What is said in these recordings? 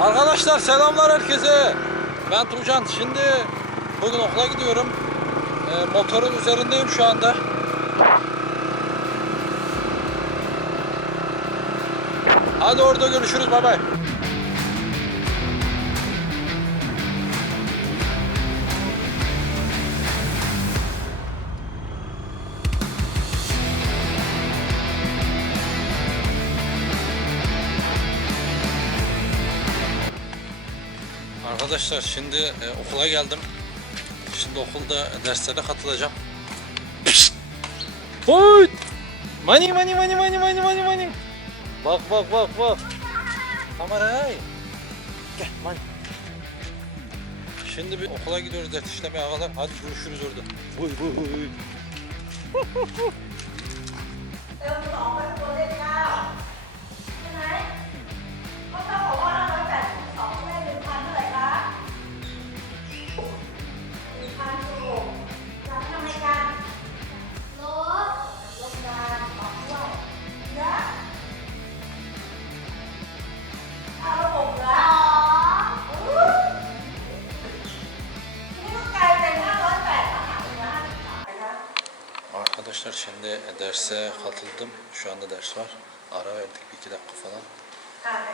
Arkadaşlar selamlar herkese. Ben Tuğcan. Şimdi bugün okula gidiyorum. Ee, motorun üzerindeyim şu anda. Hadi orada görüşürüz. Bay bay. Arkadaşlar şimdi e, okula geldim. Şimdi okulda derslere katılacağım. Oy! Mani mani mani mani mani mani mani. Bak bak bak bak. Kamerayı. Gel mani. Şimdi bir okula gidiyoruz ders işlemeye ağalar. Hadi görüşürüz orada. Oy oy oy. derse katıldım. Şu anda ders var. Ara verdik bir iki dakika falan.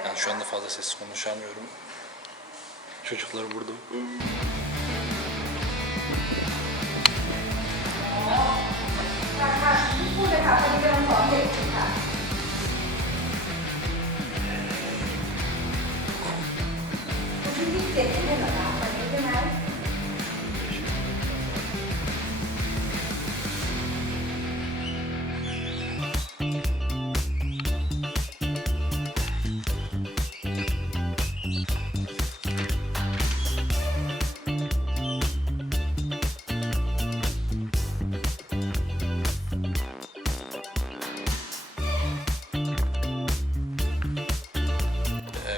Yani şu anda fazla sessiz konuşamıyorum. Çocuklar burada.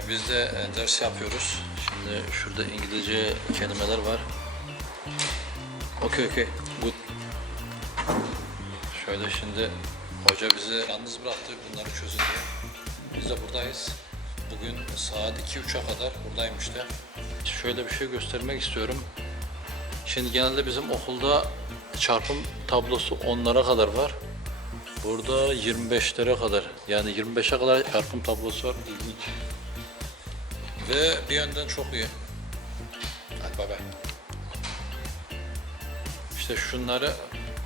Biz de e, ders yapıyoruz. Şimdi şurada İngilizce kelimeler var. Okey okey. Good. Şöyle şimdi hoca bizi yalnız bıraktı bunları çözün diye. Biz de buradayız. Bugün saat 2-3'e kadar buradayım işte. Şöyle bir şey göstermek istiyorum. Şimdi genelde bizim okulda çarpım tablosu onlara kadar var. Burada 25'lere kadar yani 25'e kadar çarpım tablosu var. İlginç. Ve bir yönden çok iyi. Hadi bay bay. İşte şunları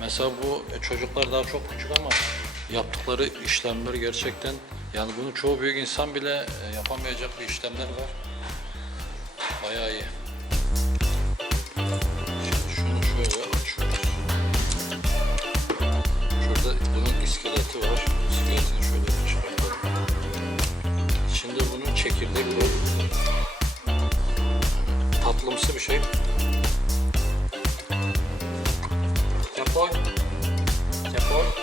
mesela bu çocuklar daha çok küçük ama yaptıkları işlemler gerçekten yani bunu çoğu büyük insan bile e, yapamayacak bir işlemler var. Bayağı iyi. Şunu şöyle açıyoruz. Şurada bunun iskeleti var. İskeletini şöyle çıkartalım. Şimdi bunun çekirdek bu. Tatlımsı bir şey. Yapay. Yapay.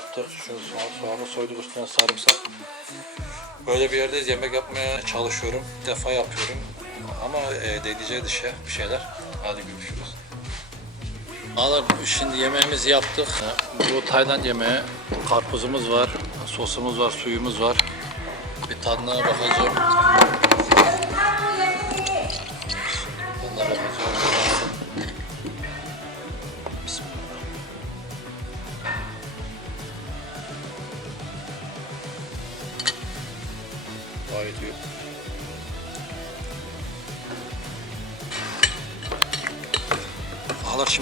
yaptık. Şu soğanı soyduk üstüne sarımsak. Böyle bir yerdeyiz. Yemek yapmaya çalışıyorum. İlk defa yapıyorum. Ama e, deneyeceğiz işe bir şeyler. Hadi görüşürüz. Ağlar şimdi yemeğimizi yaptık. Bu Tayland yemeği. Karpuzumuz var, sosumuz var, suyumuz var. Bir tadına bakacağım.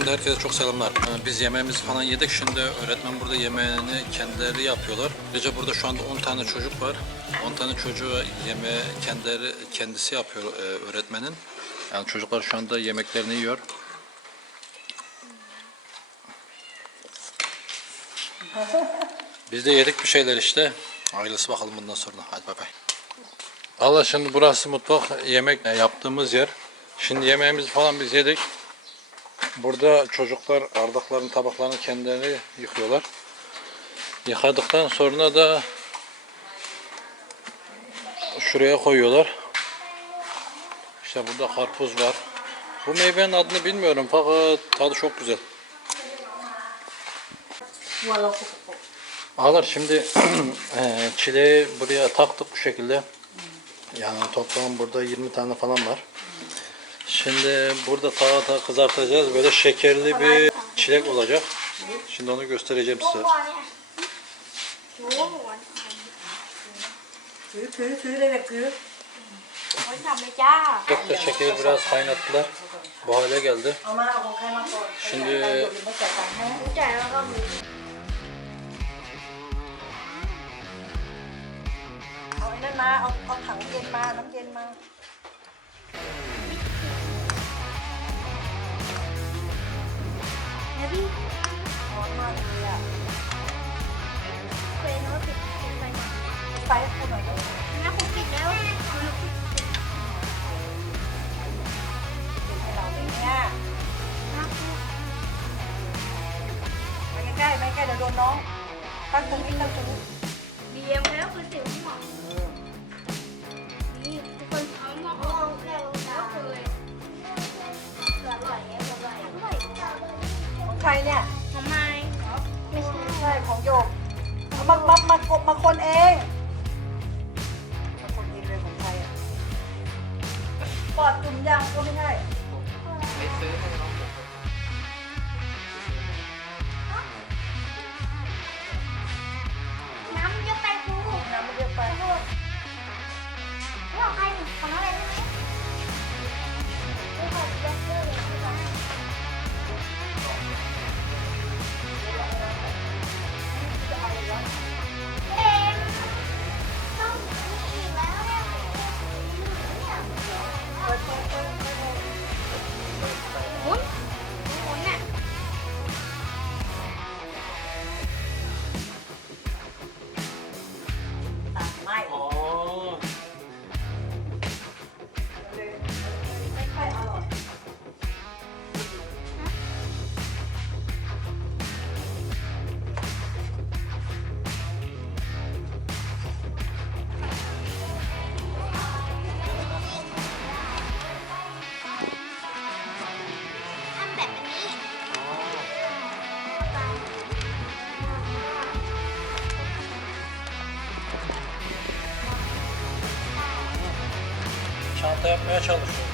Şimdi herkese çok selamlar. Ee, Biz yemeğimizi falan yedik. Şimdi öğretmen burada yemeğini kendileri yapıyorlar. Ayrıca burada şu anda 10 tane çocuk var. 10 tane çocuğu yemeği kendileri kendisi yapıyor e, öğretmenin. Yani çocuklar şu anda yemeklerini yiyor. Biz de yedik bir şeyler işte. Ailesi bakalım bundan sonra. Hadi bay bay. Allah şimdi burası mutfak yemek yaptığımız yer. Şimdi yemeğimizi falan biz yedik. Burada çocuklar ardakların tabaklarını kendileri yıkıyorlar. Yıkadıktan sonra da şuraya koyuyorlar. İşte burada karpuz var. Bu meyvenin adını bilmiyorum fakat tadı çok güzel. Ağlar şimdi e, çileği buraya taktık bu şekilde. Yani toplam burada 20 tane falan var. Şimdi burada tahta kızartacağız. Böyle şekerli bir çilek olacak. Şimdi onu göstereceğim size. Çok da şekeri biraz kaynattılar. Bu hale geldi. Şimdi Hãy subscribe cho kênh Ghiền Mì Gõ Để không bỏ เอ็มแล้วที่หมอนี่ทุกคนเอาหม้อออกแล้วก็เคยอร่อยอร่อยอร่อยของใครเนี่ยทำไมไม่ใช่ใช่ของโยกเอามามามากบมาคนเองมาคนเองเลยของใครอะปอดจุ่มยางก็ไม่ใช่น้อ Çanta yapmaya çalışıyorum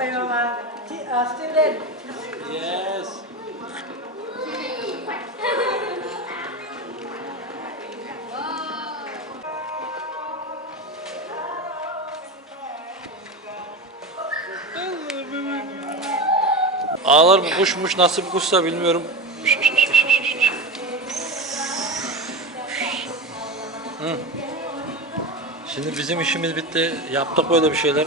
by our uh, student. Yes. Ağlar mı kuşmuş nasıl bir kuşsa bilmiyorum. Şimdi bizim işimiz bitti. Yaptık böyle bir şeyler.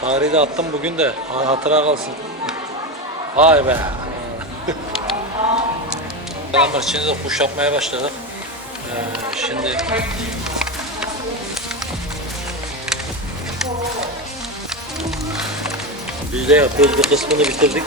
Tarihi de attım bugün de hatıra kalsın. Vay be. Adamlar şimdi de kuş yapmaya başladık. Ee, şimdi biz de yapıyoruz. Bir kısmını bitirdik.